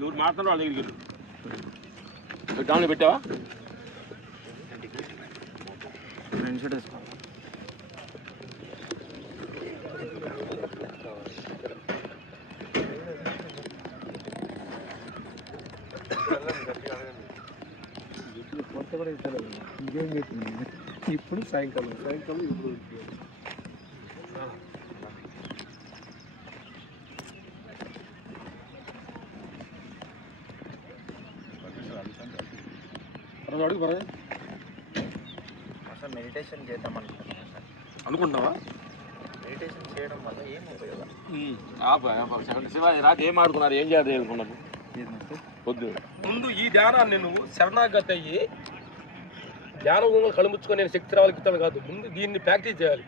నువ్వు మాట్లాడు వాళ్ళ దగ్గరికి డౌన్లో పెట్టావా కొత్త కూడా ఇస్తారు ఇదేం చెప్పింది ఇప్పుడు సాయంకాలం ఇప్పుడు అడుగు అసలు మెడిటేషన్ చేద్దాం అనుకుంటున్నాను సార్. అనుకుంటున్నావా? మెడిటేషన్ చేయడం వల్ల ఏం ఉపయోగం? రాత్రి ఏం ఆడుకున్నారు, ఏం చేయాలి అనుకున్నారు? వద్దు, ముందు ఈ ధ్యానాన్ని నువ్వు శరణాగతి అయ్యి ధ్యానం కలుముచ్చుకొని నేను శక్తి రావాలి ఇస్తాను కాదు, ముందు దీన్ని ప్రాక్టీస్ చేయాలి.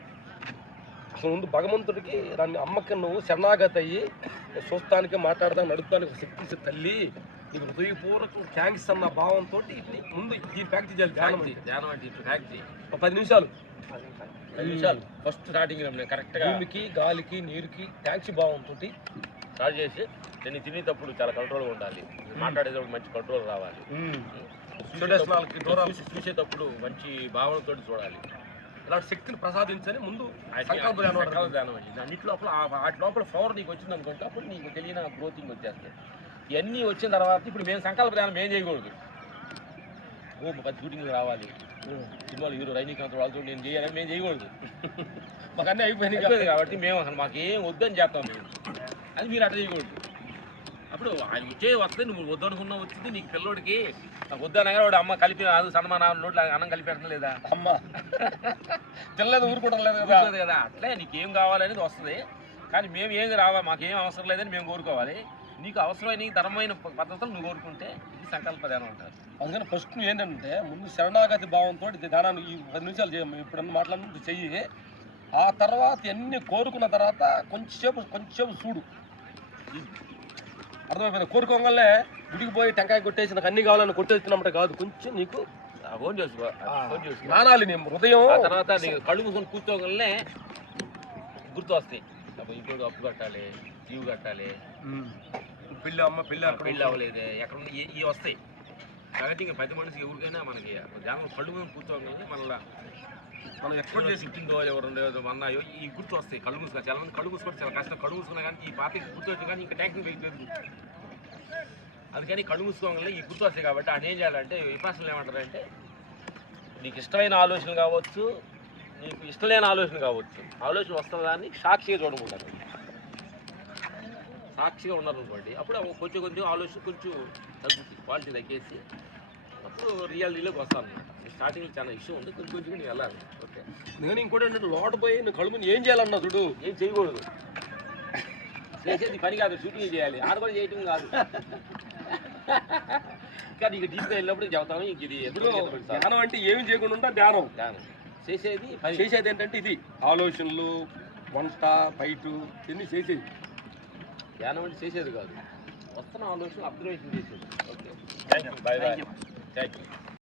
అసలు ముందు భగవంతుడికి దాన్ని అమ్మకి నువ్వు శరణాగతి అయ్యి చూస్తానికి మాట్లాడదానికి నడుపుతానికి శక్తి తల్లి నీకు హృదయపూర్వకం థ్యాంక్స్ అన్న భావంతో ముందు ఈ ప్రాక్టీస్ చేయాలి. ధ్యానం అంటే ప్రాక్టీస్ 10 నిమిషాలు ఫస్ట్ స్టార్టింగ్ కరెక్ట్గా భూమికి గాలికి నీరుకి థ్యాంక్స్ భావంతో స్టార్ట్ చేసి నేను తినేటప్పుడు చాలా కంట్రోల్గా ఉండాలి, మాట్లాడేటప్పుడు మంచి కంట్రోల్ రావాలి, చూసేటప్పుడు మంచి భావనతో చూడాలి. ఇలాంటి శక్తిని ప్రసాదించని ముందు సంకల్ప ధ్యానం అయింది. అన్నిటి లోపల వాటి లోపల పవర్ నీకు వచ్చింది అనుకుంటే అప్పుడు నీకు తెలియని గ్రోతింగ్ వచ్చేస్తాయి. ఇవన్నీ వచ్చిన తర్వాత ఇప్పుడు మేము సంకల్ప ధ్యానం ఏం చేయకూడదు, 10 షూటింగ్లు రావాలి, సినిమాలు హీరో రజనీకాంత్ వాళ్ళతో నేను చేయాలని మేము చేయకూడదు. మాకు అన్నీ అయిపోయినాయి కాబట్టి మేము అసలు మాకు ఏం వద్దని చేస్తాం మేము, అది మీరు అట్లా చేయకూడదు. అప్పుడు ఆయన వస్తే నువ్వు వద్దనుకున్నా వచ్చింది నీకు పిల్లోడికి నాకు వద్దనగా వాడు అమ్మ కలిపి సన్మాన నోట్లో అన్నం కలిపేయడం లేదా, అమ్మ పిల్లలేదు ఊరుకోవడం లేదు కదా, అట్లే నీకేం కావాలనేది వస్తుంది. కానీ మేము ఏం రావాలి, మాకేం అవసరం లేదని మేము కోరుకోవాలి. నీకు అవసరమైన ధర్మమైన పద్ధతులు నువ్వు కోరుకుంటే ఇది సంకల్ప ధ్యానం అంటారు. అందుకని ఫస్ట్ నువ్వు ఏంటంటే ముందు శరణాగతి భావంతో ధ్యానాన్ని ఈ 10 నిమిషాలు ఇప్పుడన్నా మాట్లాడినట్టు చెయ్యి. ఆ తర్వాత ఎన్ని కోరుకున్న తర్వాత కొంచెంసేపు చూడు, అర్థమైపోయింది. కోరుకోగలనే గుడికి పోయి టెంకాయ కొట్టేసి నాకు అన్ని కావాలని కొట్టేస్తున్నమాట కాదు, కొంచెం నీకు ఫోన్ చేసుకో నానాలి నీ హృదయం. తర్వాత నీకు కళ్ళు మూసుకొని కూర్చోగలనే గుర్తు వస్తాయి, ఇంకోటి అప్పు కట్టాలి, జీవు కట్టాలి, పెళ్ళి అవ్వలేదే, ఎక్కడ ఇవి వస్తాయి. కాబట్టి ఇంకా 10 మనిషికి ఎవరికైనా మనకి ధ్యానం కళ్ళు మీద కూర్చోగలనే మనం ఎక్స్పెక్ట్ చేసి ఇచ్చిందో ఎవరు అన్నాయో ఈ గుర్తు వస్తాయి. కళ్ళు మూసుకొని చాలా మంది కళ్ళు మూసుకోవడం చాలా కష్టం, కళ్ళు మూసుకున్నా కానీ ఈ పాతకి గుర్తు వచ్చి కానీ ఇంకా ట్యాంకింగ్ వేయలేదు. అందుకని కళ్ళు మూసుకోగలనే ఈ గుర్తు వస్తాయి. కాబట్టి ఆయన ఏం చేయాలంటే విపాసనలు ఏమంటారంటే నీకు ఇష్టమైన ఆలోచనలు కావచ్చు, నీకు ఇష్టం లేని ఆలోచన కావచ్చు, ఆలోచన వస్తుందని సాక్షిగా చూడకూడదు. సాక్షిగా ఉన్నారనుకోండి అప్పుడు కొంచెం ఆలోచన కొంచెం తగ్గుతుంది, క్వాలిటీ తగ్గేసి అప్పుడు రియాలిటీలోకి వస్తాను అనమాట. స్టార్టింగ్లో చాలా ఇష్యూ ఉంది, కొంచెం నేను వెళ్ళాలి. ఓకే, నేను ఇంకోటి ఏంటంటే లోటు పోయి నువ్వు కళ్ళు ముందు ఏం చేయాలన్నా చూడు, ఏం చేయకూడదు, చేసేది పని కాదు, షూటింగ్ చేయాలి, ఆడబడి చేయటం కాదు. కానీ ఇక డీప్గా వెళ్ళినప్పుడు చెబుతాను ఇంక ఇది ధ్యానం అంటే ఏమి చేయకుండా ఉంటా ధ్యానం చేసేది ఏంటంటే ఇది ఆలోచనలు, వంట, ఫైటు ఇవన్నీ చేసేది. ధ్యానం అంటే చేసేది కాదు, వస్తున్న ఆలోచన అబ్జర్వేషన్ చేసేది. Okay, thank you, bye bye, thank you.